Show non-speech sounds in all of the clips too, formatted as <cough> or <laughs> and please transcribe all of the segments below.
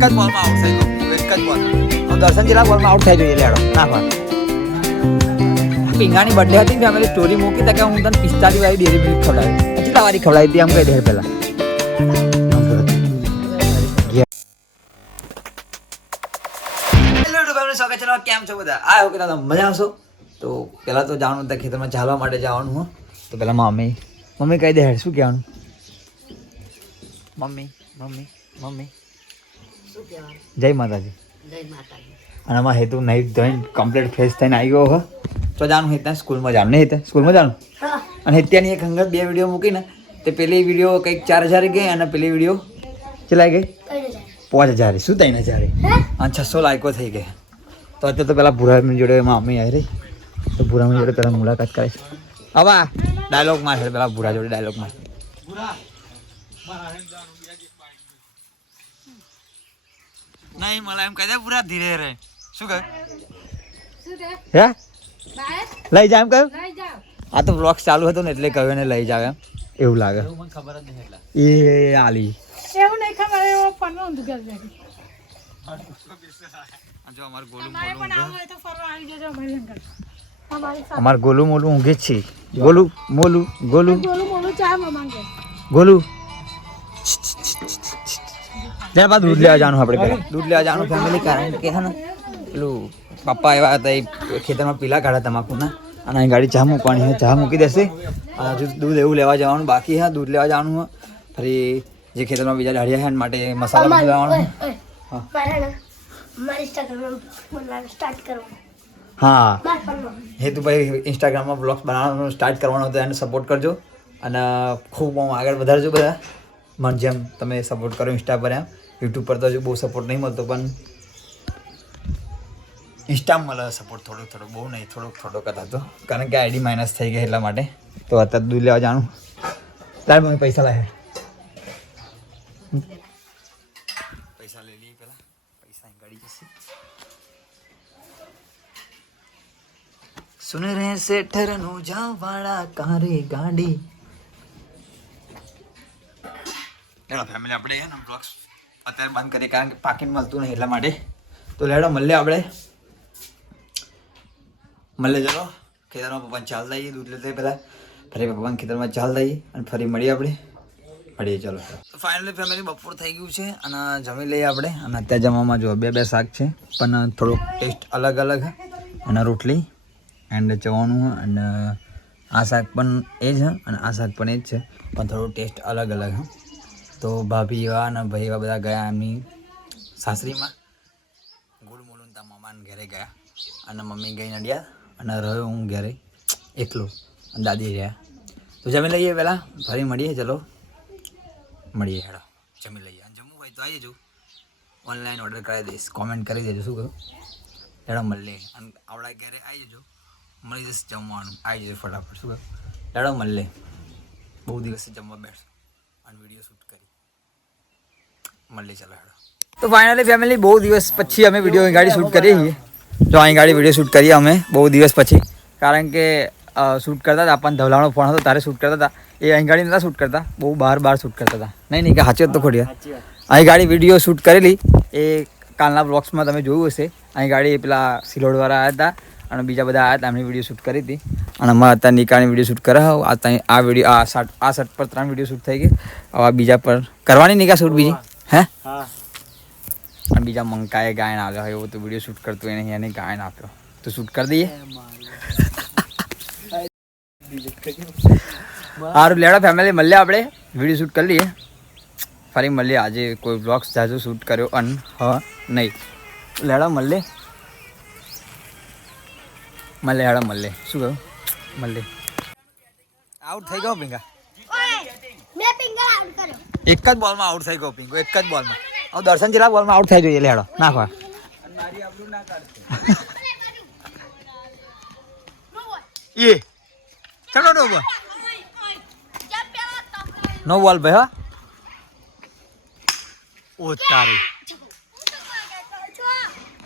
એક જ બોલમાં આઉટ થઈ ગયો એક જ બોલ હું દર્શન જેટલા બોલમાં આઉટ થઈ જોઈએ લેડો. નાખવા પિંગાની બર્થડે હતી ને ફેમિલી સ્ટોરી મૂકી તો કે હું તને પિસ્તાલીસ વાળી ડેરી મિલ્ક ખવડાવી કેટલા વાળી ખવડાવી હતી એમ કહી દે પહેલાં હેલો સ્વાગત છે કેમ છો બધા? આ કેટલા તમે મજા આવશો તો પહેલાં તો જવાનું હતા ખેતરમાં ચાલવા માટે જવાનું હું. તો પહેલાં મમ્મી મમ્મી કહી દે શું કહેવાનું? Mummy mummy mummy. જય માતાજી. અને આમાં હેતુ નહીં ધોઈને કમ્પ્લીટ ફ્રેશ થઈને આવી ગયો હો. તો જાણું હેતા સ્કૂલમાં જાણું નહીં હેતા? સ્કૂલમાં જાણું? અને હેત્યાની એક હંગત બે વીડિયો મૂકીને તે પેલી વીડિયો કંઈક ચાર હજાર ગઈ અને પેલી વીડિયો ચલાઈ ગઈ? પાંચ હજાર. શું ત્રણ હજાર? અને છસો લાયકો થઈ ગઈ તો અત્યારે તો પેલા ભૂરામી જોડે મમ્મી આવી રહી તો ભૂરામી જોડે પેલા મુલાકાત કરે. છે હવે ડાયલોગ મારશે છે પેલા ભૂરા જોડે ડાયલોગમાં નહીં મને એમ કહે પૂરા ધીરે રે શું કહે? હે? લઈ જાવ એમ કહ્યું આ તો બ્લોગ ચાલુ હતો ને એટલે કહ્યું એને લઈ જાવ એમ. એવું લાગે. એ આલી. એવું નહીં ખબર એવો પણ ઊંધું કરી દે જો અમાર ગોલું મોલું પણ તો ફરવા આવી જજો અમારી અંકલ. અમારી સાથે. અમાર ગોલું મોલું ઊંઘે છે. ગોલું મોલું ગોલું. બોલું બોલું ચા માંગે. ગોલું. ત્યાર બાદ દૂધ લેવા જવાનું આપણે દૂધ લેવા જવાનું ફેમિલી કારણ કે હે ને પેલું પપ્પા એવા હતા એ ખેતરમાં પીલા કાઢા તમાકુના અને અહીં ગાડી ચા મૂકવાની છે. ચા મૂકી દેશે. અને હજુ દૂધ એવું લેવા જવાનું બાકી હા દૂધ લેવા જવાનું ફરી જે ખેતરમાં બીજા ડાળિયા છે એના માટે મસાલા બધું લાવવાનું હા. હેતુભાઈ ઇન્સ્ટાગ્રામમાં બ્લોગ્સ બનાવવાનું સ્ટાર્ટ કરવાનો હતો. એને સપોર્ટ કરજો. અને ખૂબ આમ આગળ વધારજો બધા. મને જેમ તમે સપોર્ટ કરો ઇન્સ્ટા પર, એમ. યુટ્યુબ પર તો બહુ સપોર્ટ નહીં મળતો, પણ ઇન્સ્ટામાં મળે સપોર્ટ થોડોક થોડો બહુ નહીં, થોડોક થોડોક જ હતો. કારણ કે આઈડી માઇનસ થઈ ગઈ એટલા માટે. તો અત્યારે દૂધ લેવા જાણું. તારે મમ્મી પૈસા લાવે પૈસા લઈ લઈએ પહેલાં. પૈસા ગાડી જશે. સુન રહે શેઠરનું જાવાળા કારે ગાડી. લેડો ફેમિલી આપણે છે ને બ્લોગ્સ અત્યારે બંધ કરીએ, કારણ કે પાકીટ મળતું નહીં એટલા માટે. તો લેડો મળીએ આપણે. મળીએ ચલો, ખેતરમાં પપ્પાને ચાલ દઈએ, દૂધ લેતા પહેલાં. ફરી પપ્પાને ખેતરમાં ચાલ દઈએ અને ફરી મળીએ આપણે. મળીએ ચાલો. તો ફાઇનલી ફેમિલી બપોર થઈ ગયું છે અને જમી લઈએ આપણે. અને અત્યારે જમવામાં જો બે બે શાક છે, પણ થોડુંક ટેસ્ટ અલગ અલગ. અને રોટલી એન્ડ ચવાનું અને આ શાક પણ એ જ અને આ શાક પણ એ જ છે, પણ થોડું ટેસ્ટ અલગ અલગ છે. તો ભાભી એવા અને ભાઈ એવા બધા ગયા એમની સાસરીમાં. ગુડ મુલુન તા મામાને ઘરે ગયા અને મમ્મી ગઈ નડિયા અને રહ્યો હું ઘરે એકલો અને દાદી રહ્યા. તો જમી લઈએ પહેલાં, ફરી મળીએ, ચલો. મળીએ હેડો, જમી લઈએ. અને જમવું હોય તો આવી જજો ઓનલાઈન ઓર્ડર કરાવી દઈશ. કોમેન્ટ કરી દેજો, શું કહું? હેડો, મળીએ. અને આવડા ઘરે આવી જજો મળી જશે જમવાનું. આવી જજો ફટાફટ, શું કહું? હેડો, મળીએ. બહુ દિવસે જમવા બેસો અને વીડિયો શૂટ કરી. મળીએ ચાલો હેડો તો ફાઇનલી ફેમિલી બહુ દિવસ પછી અમે વીડિયો અહીં ગાડી શૂટ કરીએ છીએ જો અહીં ગાડી વીડિયો શૂટ કરીએ અમે બહુ દિવસ પછી કારણ કે શૂટ કરતા હતા આપણને ધવલાનો ફોન હતો તારે શૂટ કરતા હતા એ અહીં ગાડી નતા શૂટ કરતા બહુ બહાર બહાર શૂટ કરતા હતા નહીં નહીં કે સાચી વાત તો ખોટી વાત. અહીં ગાડી વીડિયો શૂટ કરેલી એ કાલના બ્લોગ્સમાં તમે જોયું હશે। અહીં ગાડી પેલા સિલોડવાળા આવ્યા હતા અને બીજા બધા આવ્યા હતા એમની વીડિયો શૂટ કરી હતી અને અમારે અત્યારે નિકાળની વીડિયો શૂટ કરાવ આ ત્યાં આ વીડિયો આ શર્ટ આ શર્ટ પર ત્રણ વીડિયો શૂટ થઈ ગઈ હવે આ બીજા પર કરવાની નિકા શૂટ બીજી? હે અને બીજા મંકાએ ગાયન આવ્યો હોય એવું તો વીડિયો શૂટ કરતો એને એને ગાયન આપ્યો તો શૂટ કરી દઈએ સારું લેડો ફેમિલી મળીએ આપણે વીડિયો શૂટ કરી લઈએ ફરી મળીએ આજે કોઈ બ્લોગ્સ જાજુ શૂટ કર્યો અન હ નહીં લેડો મળીએ મળે હેડો મળે શું કહ્યું મળે આઉટ થઈ ગયો પિંગા મેં પિંગલ આઉટ કર્યો એક જ બોલમાં આઉટ થઈ ગયો પિંકુ એક જ બોલમાં. હવે દર્શન જેટલા બોલમાં આઉટ થઈ જોઈએ લેડો નાખવા <laughs> એ. ચલો નો બોલ. નો બોલ ભાઈ હા. ઓ તારી.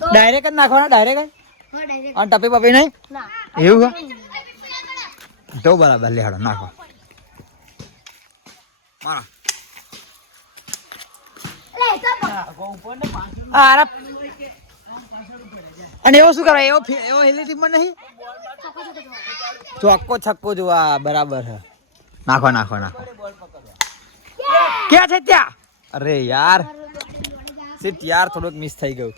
ડાયરેક્ટ જ નાખવાના ડાયરેક્ટ અને ટપી પપી નહીં? એવું હા તો બરાબર લેડો નાખવા નાખો. મારો આરા અને એવો શું કરાય એવો ફી- એવો હેલી ટીમ નહીં ચોક્કો છક્કો જોવા બરાબર છે નાખો નાખો નાખો ક્યાં છે ત્યાં અરે યાર સિટ યાર થોડુંક મિસ થઈ ગયું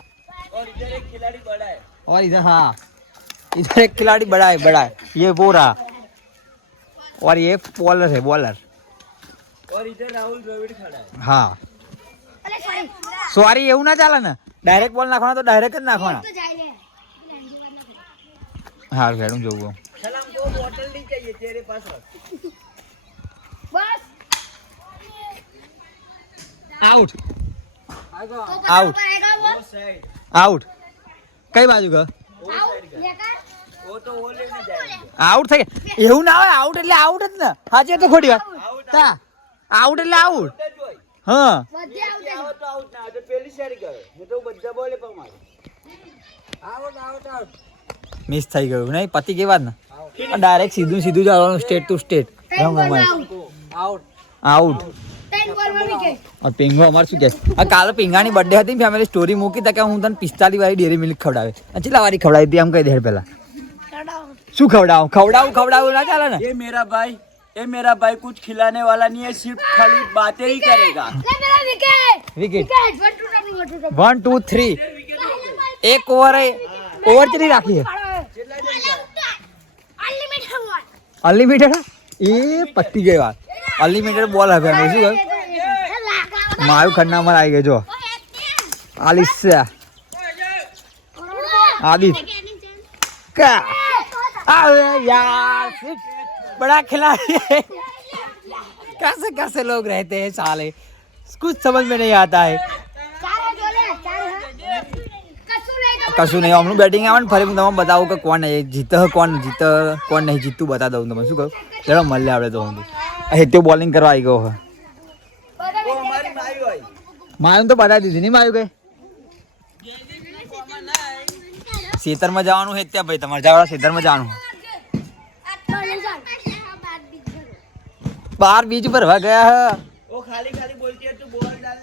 और इधर हाँ इधर एक खिलाड़ी बड़ा है बड़ा है ये वो रहा और ये बॉलर है बॉलर और इधर राहुल द्रविड़ खड़ा है હા સોરી એવું ના ચાલે ને. ડાયરેક્ટ બોલ નાખવાનો તો ડાયરેક્ટ જ નાખવાનો. હારું હેડું જોવું સલામ આઉટ આઉટ આઉટ કઈ બાજુ ગયો? આઉટ થઈ એવું ના હોય આઉટ એટલે આઉટ જ ને. હાજી તો ખોટી વાત? આઉટ એટલે આઉટ હા. મિસ થઈ ગયું નહીં? પતિ કે વાત ને? ડાયરેક્ટ સીધું સીધું જવાનું straight to straight out Pingo અમારે શું કે આ કાલે પિંગાની બર્થડે હતી ફેમિલી સ્ટોરી મૂકી હતા કે હું તને પિસ્તાલી વાળી ડેરી મિલ્ક ખવડાવે. કેટલા વારી ખવડાવી હતી? એમ કહી દે પહેલા. શું ખવડાવું? ખવડાવું ખવડાવું ના ચાલે ને? એ મેરા ભાઈ. ये मेरा भाई कुछ खिलाने वाला नहीं है सिर्फ खाली बातें ही करेगा વિકેટ વન ટુ થ્રી એક ઓવર ઓવર ચલી રાખી છે અનલિમિટેડ એ પતી ગઈ વાત અનલિમિટેડ બોલ હવે અમે શું કહ્યું મારું ખન્નામાં આવી ગયો જો આલિસા आदित क्या अरे यार सिर्फ बड़ा खिलाड़ी है कैसे कैसे लोग रहते हैं साले कुछ समझ में नहीं आता है કશું નહીં હમણાં બેટિંગ આવે ને ફરી હું તમને બતાવું કે કોણ એ જીત કોણ જીત કોણ નહીં જીતતું બતા દઉં તમને શું કહું ચલો મળે આપણે તો હું હેત્યો બોલિંગ કરવા આવી ગયો હોય वो हमारी माई भाई મારું તો બતાવી દીધી નહીં મારું કઈ ખેતરમાં જવાનું છે ત્યાં ભાઈ તમારે જવાનું ખેતરમાં જવાનું બાર બીજ ભરવા ગયા હે. ઓ ખાલી ખાલી બોલતી તું બોલ ડાલ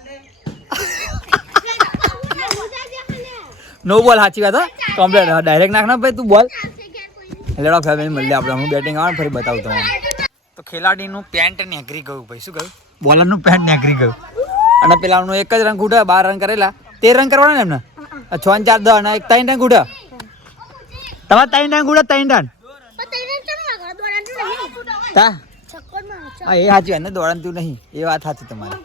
નો બોલ સાચી વાત કમ્પ્લેટ ડાયરેક્ટ નાખના ભાઈ તું બોલ. લેડો ફેમિલી મળીએ આપણે હું બેટિંગ આવે ફરી બતાવું તમને. તો ખેલાડીનું પેન્ટ નેગરી ગયું ભાઈ શું કહ્યું બોલરનું પેન્ટ નેગરી ગયું. અને પેલાનું એક જ રંગ ઉઠે બાર રંગ કરેલા. તે રંગ કરવાના એમને? છ ને ચાર દો અને એક ત્રણ રંગ ઉઠે. તમારે ત્રણ રંગ ઉઠે ત્રણ રંગ. તા. હા એ સાચી એને દોડાતું નહીં. એ વાત સાચી તમારી.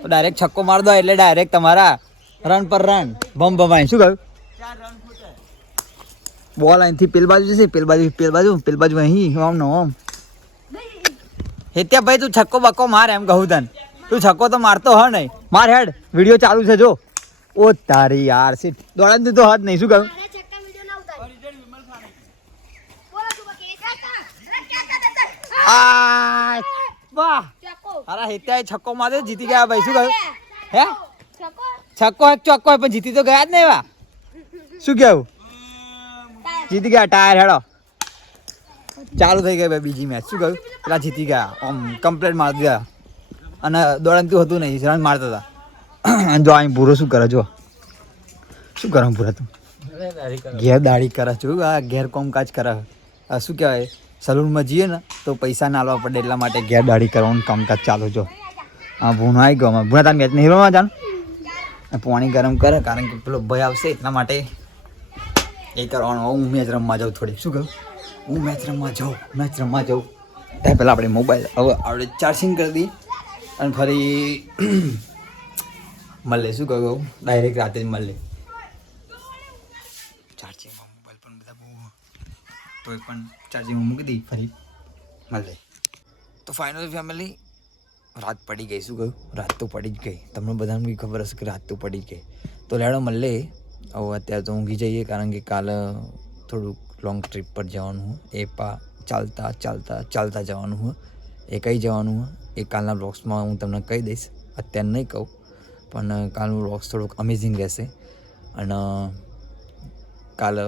તો ડાયરેક્ટ છક્કો માર દો એટલે ડાયરેક્ટ તમારા રન પર રન બમ ભમાય શું કહ્યું? બોલ અહીંથી પેલ બાજુ જશે પેલ બાજુ પેલ બાજુ પેલ બાજુ અહીં આમ નો આમ. હેત્યા ભાઈ તું છક્કો બક્કો માર એમ કહું તને. તું છક્કો તો મારતો હ નહીં. માર હેડ વીડિયો ચાલુ છે જો. ઓ તારી યાર સીટ દોડાન તો હદ નહીં. શું કહ્યું? આ વાહ અરે હેત્યા છક્કો મારે જીતી ગયા ભાઈ. શું કહ્યું? હે? છક્કો એક ચોક્કો હોય પણ જીતી તો ગયા જ નહીં વા શું કહેવું? જીતી ગયા ટાયર હેડો. ચાલુ થઈ ગઈ ભાઈ બીજી મેચ શું કહ્યું? પેલા જીતી ગયા. આમ કમ્પ્લેટ મારી દીધા. અને દોડતું હતું નહીં રન મારતા હતા. અને જો અહીં પૂરો શું કરે જો શું કરો ભૂરા તું? ઘેર દાઢી કરે છું. આ ઘેર કોમકાજ કરે? આ શું કહેવાય? સલૂનમાં જઈએ ને, તો પૈસા ના લાવવા પડે એટલા માટે ઘેર દાઢી કરવાનું કામકાજ ચાલુ જો હા આવી ગયો અમે ભૂના તાર મેચ નહીં રમવા જાણ પાણી ગરમ કરે, કારણ કે પેલો ભય આવશે એટલા માટે એ કરવાનું. હું મેચ રમવા જાઉં થોડી શું કહું? હું મેચ રમવા જાઉં મેચ રમવા જાઉં. ત્યાં પહેલાં આપણે મોબાઈલ હવે આપણે ચાર્જિંગ કરી દઈએ. અને ફરી <clears throat> મળે શું કહું? ડાયરેક્ટ રાતે જ મળે ચાર્જિંગમાં મોબાઈલ પણ બધા બહુ તોય પણ ચાર્જિંગમાં મૂકી દઈ ફરી. મળે તો ફાઇનલ ફેમિલી રાત પડી ગઈ. શું કહ્યું? રાત તો પડી જ ગઈ. તમને બધાને બી ખબર હશે કે રાત તો પડી જ ગઈ. તો લેડો મળે હવે અત્યારે તો ઊંઘી જઈએ કારણ કે કાલે થોડુંક લોંગ ટ્રીપ પર જવાનું હોય એ પા ચાલતા ચાલતા ચાલતા જવાનું હોય એ કઈ જવાનું હોય એ કાલના બ્લોગ્સમાં હું તમને કહી દઈશ. અત્યારે નહીં કહું પણ કાલનું બ્લોગ્સ થોડુંક અમેઝિંગ રહેશે. અને કાલે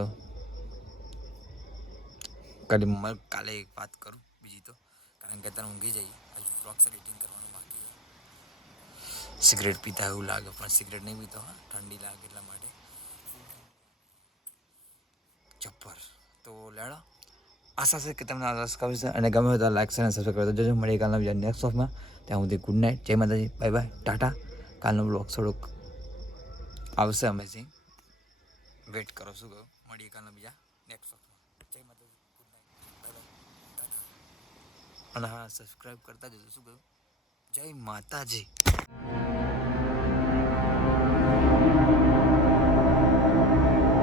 કાલે કાલે એક વાત કરું બીજી તો. કારણ કે અત્યારે ઊંઘી જઈએ. હજુ ફ્રોક્સ એડિટિંગ કરવાનું બાકી સિગરેટ પીતા એવું લાગે, પણ સિગરેટ નહીં પીતો, હા. ઠંડી લાગે એટલા માટે. ચપ્પર તો લેડો. આશા છે કે તમને આ રસ છે અને ગમે તો લાઈક અને સબસ્ક્રાઈબ કરતો જજો મળીએ કાલના બીજા નેક્સ્ટ ઓફમાં ત્યાં સુધી ગુડ નાઇટ જય માતાજી. Bye bye tata. કાલનો બ્લોગ થોડુંક આવશે અમેઝિંગ વેટ કરો, શું કહો? મળીએ કાલના બીજા નેક્સ્ટ ઓફમાં જય માતાજી good night bye bye tata અને હા સબસ્ક્રાઈબ કરતા જજો. શું કહ્યું? જય માતાજી.